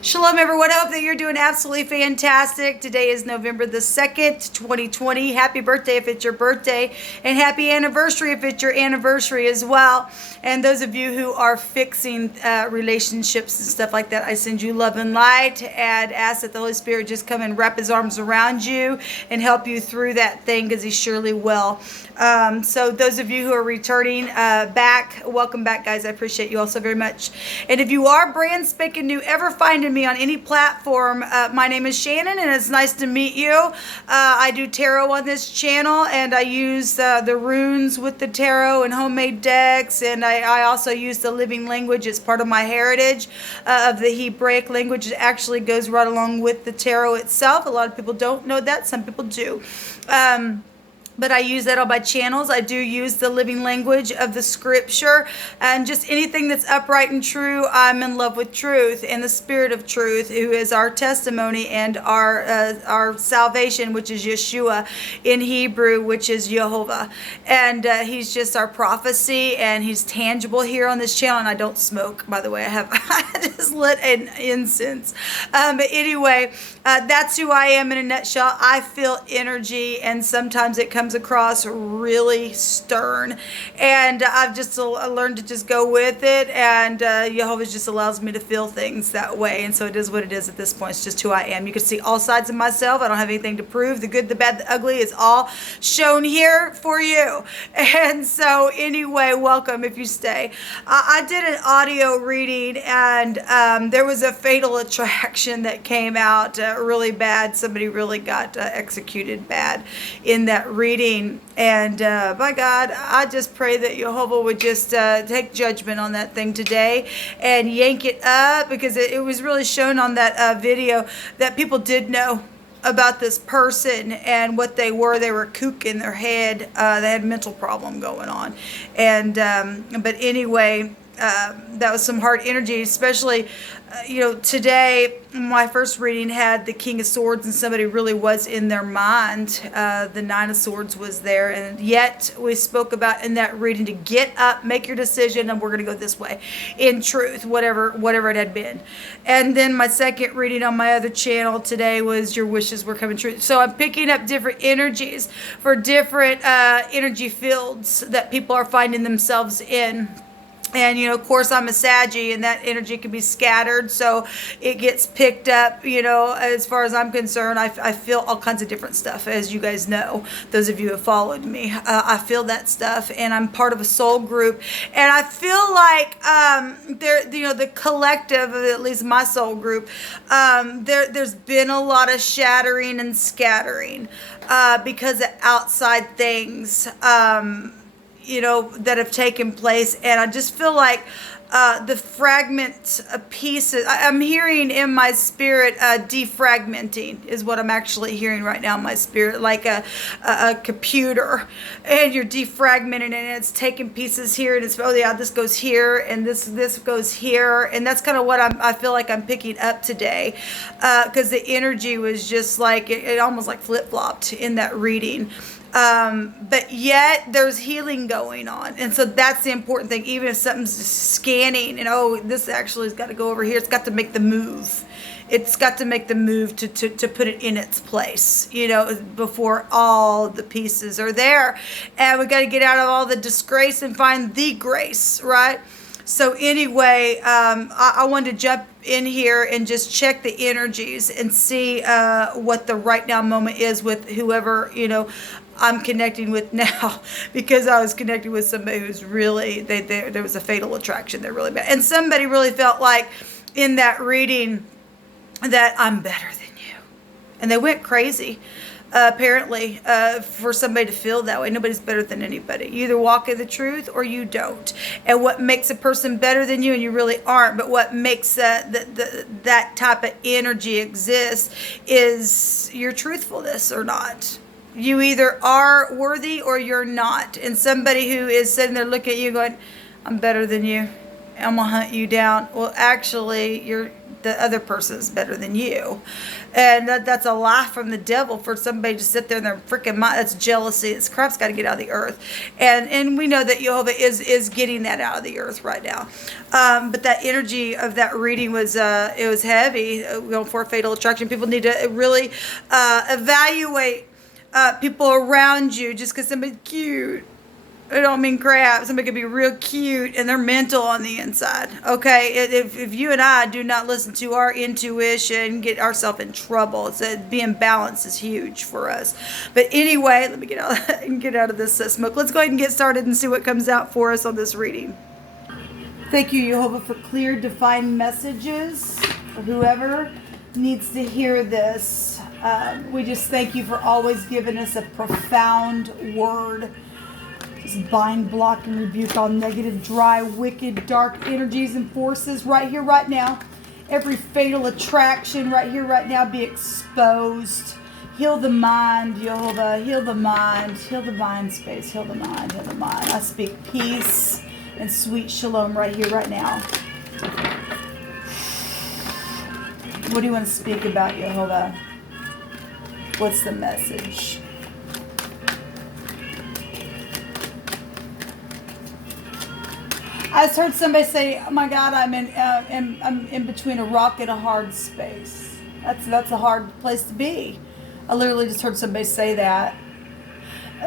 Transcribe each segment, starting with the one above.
Shalom, everyone. I hope that you're doing absolutely fantastic. Today is November the 2nd, 2020. Happy birthday if it's your birthday, and happy anniversary if it's your anniversary as well. And those of you who are fixing relationships and stuff like that, I send you love and light and ask that the Holy Spirit just come and wrap his arms around you and help you through that thing, because he surely will. So those of you who are returning back, welcome back, guys. I appreciate you all so very much. And if you are brand spanking new, ever finding me on any platform, my name is Shannon, and it's nice to meet you. I do tarot on this channel, and I use the runes with the tarot and homemade decks, and I also use the living language as part of my heritage of the Hebraic language. It actually goes right along with the tarot itself. A lot of people don't know that. Some people do. But I use that on my channels. I do use the living language of the scripture, and just anything that's upright and true. I'm in love with truth and the spirit of truth, who is our testimony and our salvation, which is Yeshua in Hebrew, which is Jehovah. And he's just our prophecy, and he's tangible here on this channel. And I don't smoke, by the way. I just lit an incense. But anyway, that's who I am in a nutshell. I feel energy, and sometimes it comes across really stern, and I've just learned to just go with it, and Jehovah just allows me to feel things that way, and so it is what it is at this point. It's just who I am. You can see all sides of myself. I don't have anything to prove. The good, the bad, the ugly is all shown here for you. And so anyway, welcome if you stay. I did an audio reading, and there was a fatal attraction that came out really bad. Somebody really got executed bad in that reading. And by God, I just pray that Jehovah would just take judgment on that thing today and yank it up, because it was really shown on that video that people did know about this person and what they were. They were kook in their head. They had a mental problem going on. And but anyway, that was some hard energy, especially today. My first reading had the King of Swords, and somebody really was in their mind. The Nine of Swords was there, and yet we spoke about in that reading to get up, make your decision, and we're going to go this way in truth, whatever it had been. And then my second reading on my other channel today was your wishes were coming true. So I'm picking up different energies for different energy fields that people are finding themselves in. And, of course, I'm a Saggy, and that energy can be scattered, so it gets picked up, as far as I'm concerned. I feel all kinds of different stuff, as you guys know, those of you who have followed me. I feel that stuff, and I'm part of a soul group, and I feel like the collective, at least my soul group, there's been a lot of shattering and scattering because of outside things, that have taken place. And I just feel like the fragment pieces, I'm hearing in my spirit, defragmenting is what I'm actually hearing right now in my spirit, like a computer, and you're defragmenting, and it's taking pieces here, and it's, oh yeah, this goes here, and this goes here, and that's kind of what I feel like I'm picking up today, because the energy was just like, it almost like flip-flopped in that reading. But yet there's healing going on. And so that's the important thing. Even if something's scanning and, this actually has got to go over here, it's got to make the move. It's got to make the move to put it in its place, before all the pieces are there. And we got to get out of all the disgrace and find the grace, right? So anyway, I wanted to jump in here and just check the energies and see what the right now moment is with whoever, I'm connecting with now, because I was connecting with somebody who's really, there was a fatal attraction there really bad. And somebody really felt like in that reading that I'm better than you. And they went crazy, apparently, for somebody to feel that way. Nobody's better than anybody. You either walk in the truth or you don't. And what makes a person better than you, and you really aren't, but what makes that type of energy exist is your truthfulness or not. You either are worthy or you're not. And somebody who is sitting there looking at you going, I'm better than you. I'm gonna hunt you down. Well, actually, the other person's better than you. And that's a lie from the devil for somebody to sit there in their freaking mind. That's jealousy. This crap's got to get out of the earth. And we know that Jehovah is getting that out of the earth right now. But that energy of that reading was it was heavy. Going for fatal attraction. People need to really evaluate people around you. Just because somebody's cute, I don't mean crap. Somebody could be real cute and they're mental on the inside. Okay, if you and I do not listen to our intuition, get ourselves in trouble. So being balanced is huge for us. But anyway, let me get out of this smoke. Let's go ahead and get started and see what comes out for us on this reading. Thank you, Jehovah, for clear, defined messages for whoever needs to hear this. We just thank you for always giving us a profound word. Just bind, block, and rebuke all negative, dry, wicked, dark energies and forces right here, right now. Every fatal attraction right here, right now, be exposed. Heal the mind, Jehovah. Heal the mind. Heal the mind space. Heal the mind. Heal the mind. I speak peace and sweet shalom right here, right now. What do you want to speak about, Jehovah? What's the message? I just heard somebody say, "Oh my God, I'm in between a rock and a hard space." That's a hard place to be. I literally just heard somebody say that.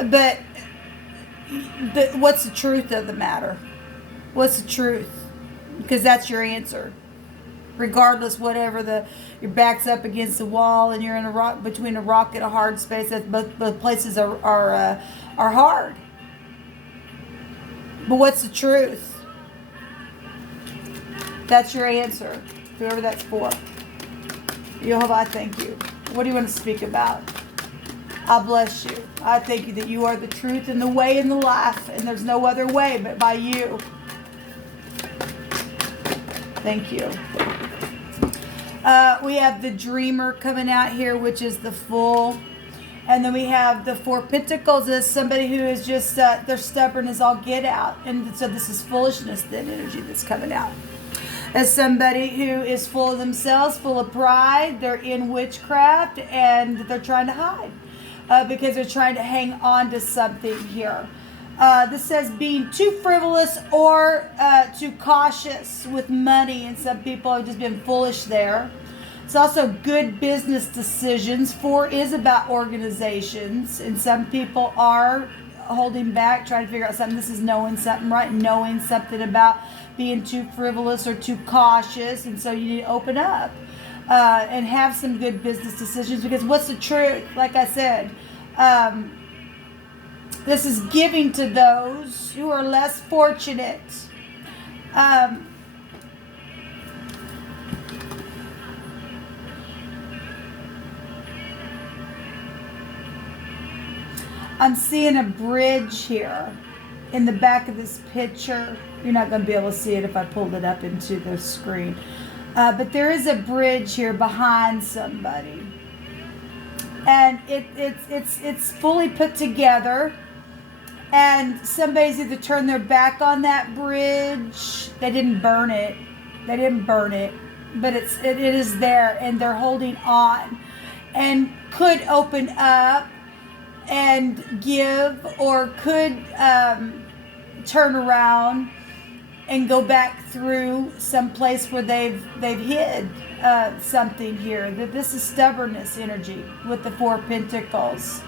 But what's the truth of the matter? What's the truth? Because that's your answer. Regardless, whatever your back's up against the wall and you're in between a rock and a hard space. That both places are hard. But what's the truth? That's your answer, whoever that's for. Jehovah, I thank you. What do you want to speak about? I bless you. I thank you that you are the truth and the way and the life, and there's no other way but by you. Thank you. We have the Dreamer coming out here, which is the Fool. And then we have the Four Pentacles as somebody who is just, they're stubborn as all get out. And so this is foolishness, that energy that's coming out. As somebody who is full of themselves, full of pride, they're in witchcraft, and they're trying to hide because they're trying to hang on to something here. This says being too frivolous or too cautious with money, and some people have just been foolish there. It's also good business decisions. 4 is about organizations, and some people are holding back, trying to figure out something. This is knowing something, right? Knowing something about being too frivolous or too cautious, and so you need to open up and have some good business decisions, because what's the truth? Like I said, this is giving to those who are less fortunate. I'm seeing a bridge here in the back of this picture. You're not going to be able to see it if I pulled it up into the screen. But there is a bridge here behind somebody. And it's fully put together. And somebody's either turned their back on that bridge. They didn't burn it. But it is there, and they're holding on. And could open up and give, or could turn around and go back through some place where they've hid something here. This is stubbornness energy with the Four Pentacles.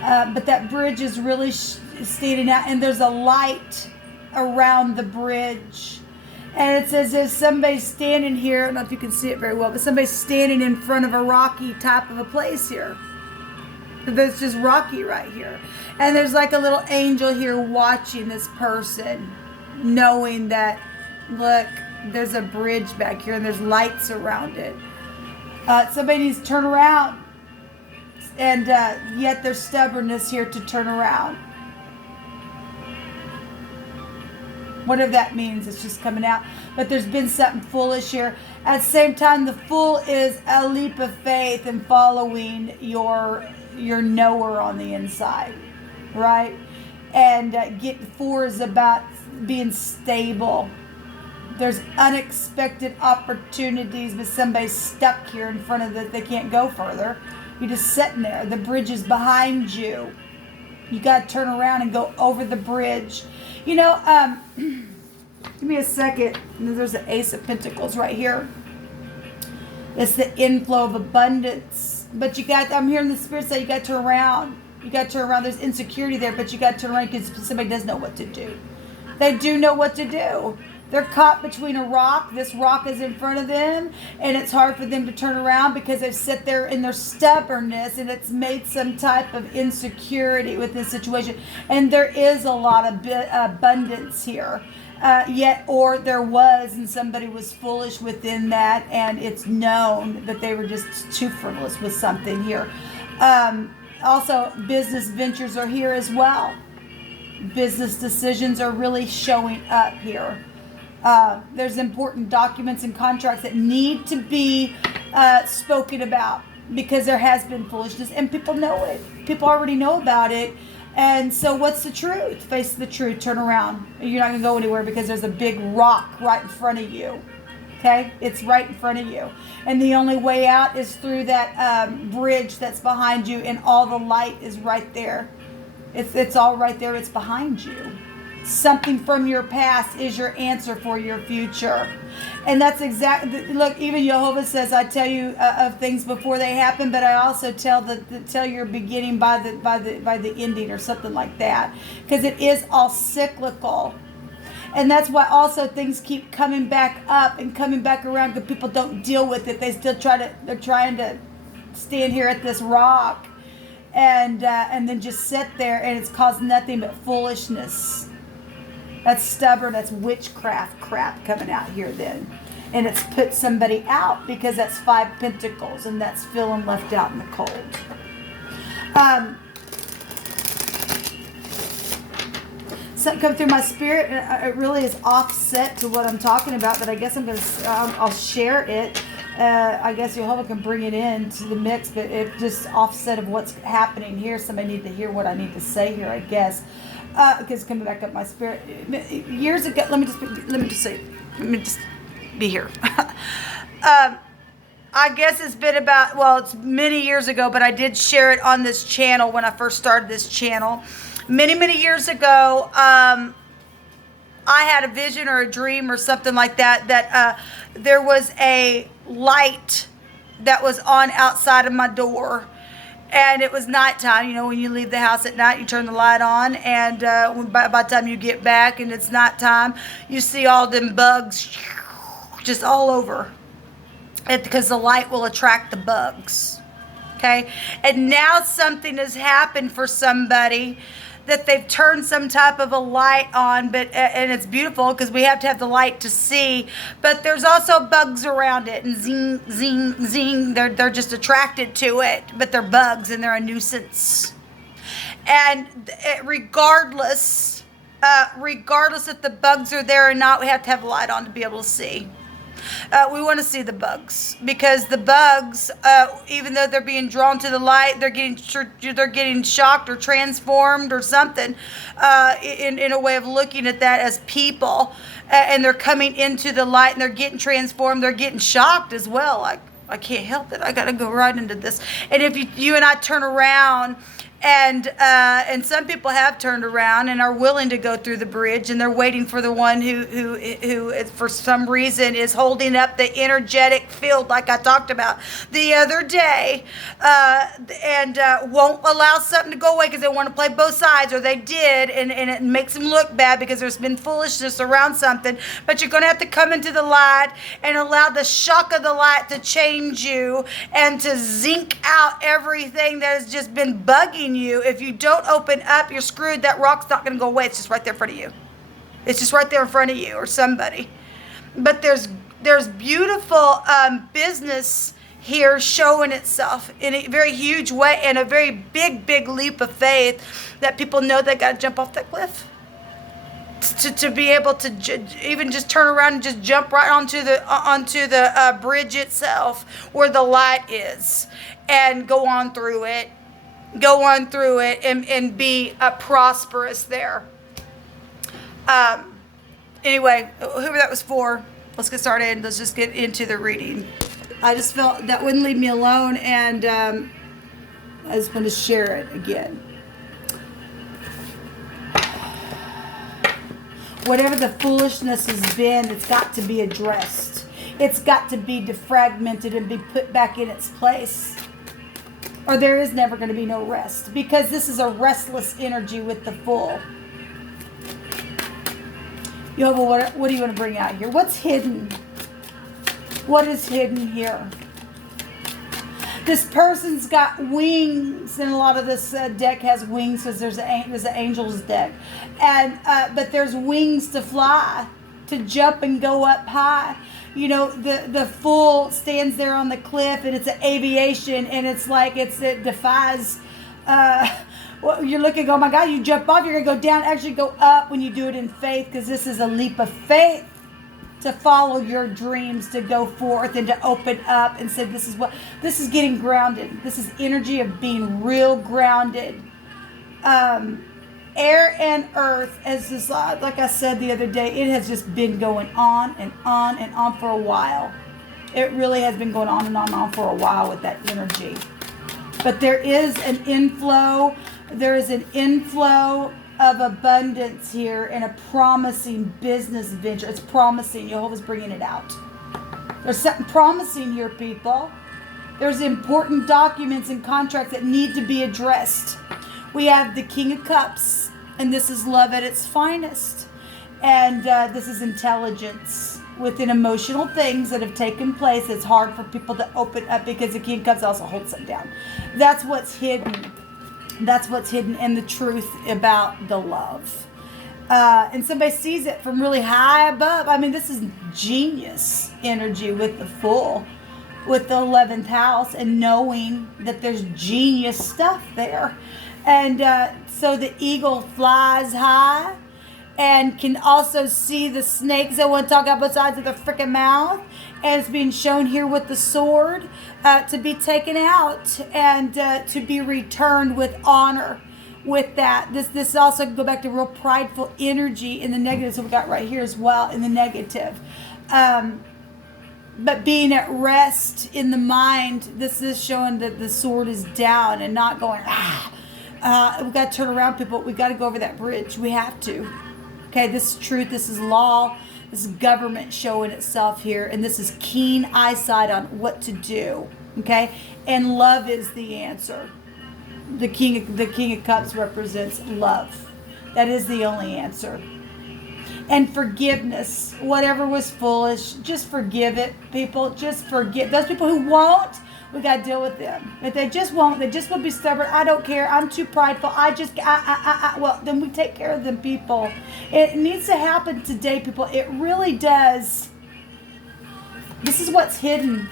But that bridge is really standing out, and there's a light around the bridge. And it's as if somebody's standing here. I don't know if you can see it very well, but somebody's standing in front of a rocky type of a place here. That's just rocky right here. And there's like a little angel here watching this person, knowing that, look, there's a bridge back here and there's lights around it. Somebody needs to turn around. And yet there's stubbornness here to turn around. Whatever that means, it's just coming out. But there's been something foolish here. At the same time, the Fool is a leap of faith and following your knower on the inside, right? And 4 is about being stable There's unexpected opportunities, but somebody's stuck here in front of it. They can't go further. You're just sitting there. The bridge is behind you. You got to turn around and go over the bridge. You know, give me a second. There's an Ace of Pentacles right here. It's the inflow of abundance. But I'm hearing the Spirit say you got to turn around. You got to turn around. There's insecurity there, but you got to turn around because somebody does know what to do. They do know what to do. They're caught between a rock. This rock is in front of them, and it's hard for them to turn around because they've sat there in their stubbornness, and it's made some type of insecurity with this situation. And there is a lot of abundance here. Or there was, and somebody was foolish within that, and it's known that they were just too frivolous with something here. Also, business ventures are here as well. Business decisions are really showing up here. There's important documents and contracts that need to be spoken about because there has been foolishness and people know it. People already know about it. And so what's the truth? Face the truth. Turn around. You're not going to go anywhere because there's a big rock right in front of you. Okay? It's right in front of you. And the only way out is through that bridge that's behind you, and all the light is right there. It's all right there. It's behind you. Something from your past is your answer for your future. And that's exactly, look, even Jehovah says, I tell you of things before they happen, but I also tell your beginning by the ending, or something like that. Because it is all cyclical. And that's why also things keep coming back up and coming back around, because people don't deal with it. They still they're trying to stand here at this rock and then just sit there, and it's caused nothing but foolishness. That's stubborn, that's witchcraft crap coming out here then. And it's put somebody out, because that's 5 Pentacles, and that's feeling left out in the cold. Something come through my spirit, and it really is offset to what I'm talking about, but I guess I'll share it. I guess Jehovah can bring it into the mix, but it's just offset of what's happening here. Somebody need to hear what I need to say here, I guess. Because it's coming back up my spirit. Years ago, let me just be here. I guess it's been it's many years ago, but I did share it on this channel when I first started this channel. Many years ago, I had a vision or a dream or something like that, there was a light that was on outside of my door. And it was nighttime. You know, when you leave the house at night, you turn the light on. And by the time you get back and it's nighttime, you see all them bugs just all over. Because the light will attract the bugs. Okay? And now something has happened for somebody, that they've turned some type of a light on, and it's beautiful because we have to have the light to see, but there's also bugs around it, and zing, zing, zing, they're just attracted to it, but they're bugs and they're a nuisance. And regardless if the bugs are there or not, we have to have the light on to be able to see. We want to see the bugs, because the bugs, even though they're being drawn to the light, they're getting shocked or transformed or something in a way of looking at that as people, and they're coming into the light and they're getting transformed. They're getting shocked as well. I can't help it. I got to go right into this. And if you and I turn around, and some people have turned around and are willing to go through the bridge, and they're waiting for the one who for some reason is holding up the energetic field, like I talked about the other day, and won't allow something to go away because they want to play both sides, or they did, and it makes them look bad because there's been foolishness around something. But you're going to have to come into the light and allow the shock of the light to change you and to zinc out everything that has just been bugging you. If you don't open up, you're screwed. That rock's not going to go away. It's just right there in front of you. It's just right there in front of you, or somebody. But there's beautiful business here showing itself in a very huge way, and a very big leap of faith that people know they got to jump off that cliff. To be able to even just turn around and just jump right onto the bridge itself where the light is, and go on through it and be prosperous there. Anyway, whoever that was for, let's get started. Let's just get into the reading. I just felt that wouldn't leave me alone, and I just want to share it again. Whatever the foolishness has been, it's got to be addressed. It's got to be defragmented and be put back in its place. Or there is never going to be no rest. Because this is a restless energy with the Fool. What do you want to bring out here? What's hidden? What is hidden here? This person's got wings, and a lot of this deck has wings because there's an angel's deck, and but there's wings to fly, to jump and go up high. You know, the Fool stands there on the cliff, and it's an aviation, and it's like it defies. Well, you're looking, oh my God, you jump off, you're gonna go down, actually go up when you do it in faith, because this is a leap of faith. To follow your dreams, to go forth and to open up and say, this is getting grounded. This is energy of being real grounded. Air and earth, as this, like I said the other day, it has just been going on and on and on for a while. It really has been going on and on and on for a while with that energy. But there is an inflow. There is an inflow of abundance here and a promising business venture. It's promising. Jehovah's bringing it out. There's something promising here, people. There's important documents and contracts that need to be addressed. We have the King of Cups, and this is love at its finest. And this is intelligence within emotional things that have taken place. It's hard for people to open up because the King of Cups also holds them down. That's what's hidden. That's what's hidden in the truth about the love. And somebody sees it from really high above. I mean, this is genius energy with the Fool, with the 11th house, and knowing that there's genius stuff there. And so the eagle flies high and can also see the snakes that want to talk about both sides of the freaking mouth. And it's being shown here with the sword to be taken out and to be returned with honor with that. This also can go back to real prideful energy in the negative. So we got right here as well in the negative. But being at rest in the mind, this is showing that the sword is down and not going, we got to turn around, people. We got to go over that bridge. We have to. Okay, this is truth. This is law. This is government showing itself here. And this is keen eyesight on what to do. Okay? And love is the answer. The King of Cups represents love. That is the only answer. And forgiveness. Whatever was foolish, just forgive it, people. Just forgive. Those people who won't, we got to deal with them. If they just won't, they just will be stubborn. I don't care. I'm too prideful. Well, then we take care of them, people. It needs to happen today, people. It really does. This is what's hidden.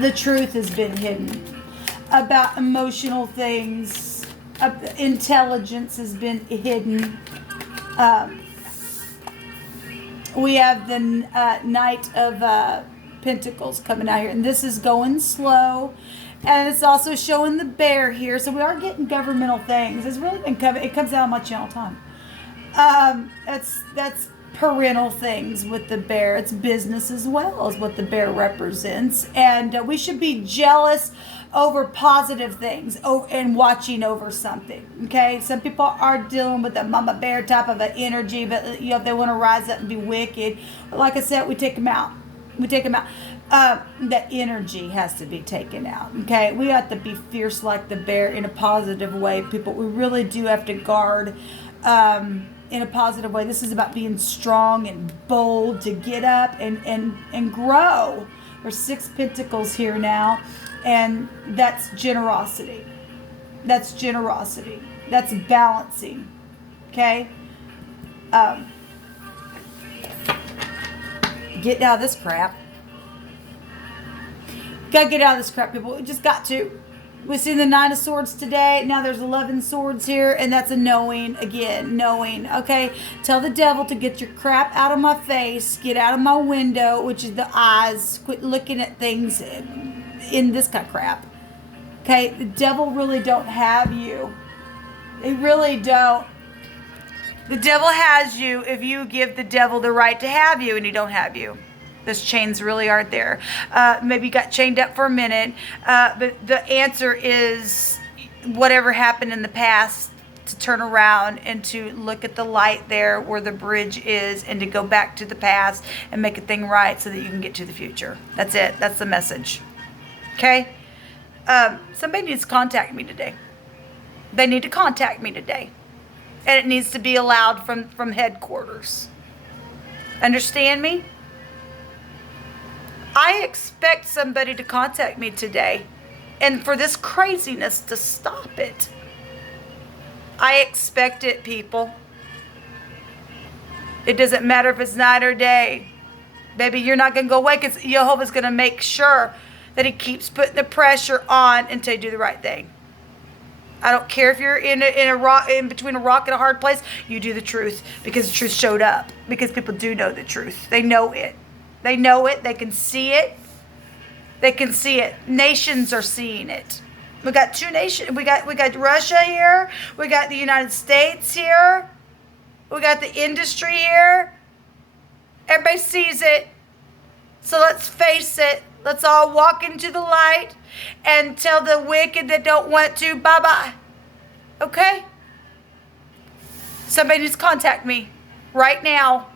The truth has been hidden about emotional things. Intelligence has been hidden. We have the Knight of Pentacles coming out here, and this is going slow, and it's also showing the bear here. So we are getting governmental things. It's really been coming. It comes out on my channel all the time. That's parental things with the bear. It's business as well as what the bear represents, and we should be jealous over positive things and watching over something. Okay, some people are dealing with the mama bear type of an energy, but if they want to rise up and be wicked, like I said, we take them out. That energy has to be taken out. Okay, we have to be fierce like the bear in a positive way, people. We really do have to guard in a positive way. This is about being strong and bold to get up and grow. There's 6 pentacles here now, and that's generosity. That's generosity. That's balancing. Okay. Get out of this crap. Gotta get out of this crap, people. We just got to. We've seen the 9 of Swords today. Now there's 11 swords here, and that's a knowing. Again, knowing. Okay? Tell the devil to get your crap out of my face. Get out of my window, which is the eyes. Quit looking at things in this kind of crap. Okay? The devil really don't have you. They really don't. The devil has you if you give the devil the right to have you, and he don't have you. Those chains really aren't there. Maybe you got chained up for a minute, but the answer is whatever happened in the past, to turn around and to look at the light there where the bridge is, and to go back to the past and make a thing right so that you can get to the future. That's it. That's the message. Okay? Somebody needs to contact me today. They need to contact me today. And it needs to be allowed from headquarters. Understand me? I expect somebody to contact me today, and for this craziness to stop it. I expect it, people. It doesn't matter if it's night or day. Baby, you're not going to go away, because Jehovah's going to make sure that he keeps putting the pressure on until you do the right thing. I don't care if you're in between a rock and a hard place. You do the truth, because the truth showed up. Because people do know the truth. They know it. They know it. They can see it. They can see it. Nations are seeing it. We got two nations. We got Russia here. We got the United States here. We got the industry here. Everybody sees it. So let's face it. Let's all walk into the light and tell the wicked that don't want to, bye-bye. Okay? Somebody needs to contact me right now.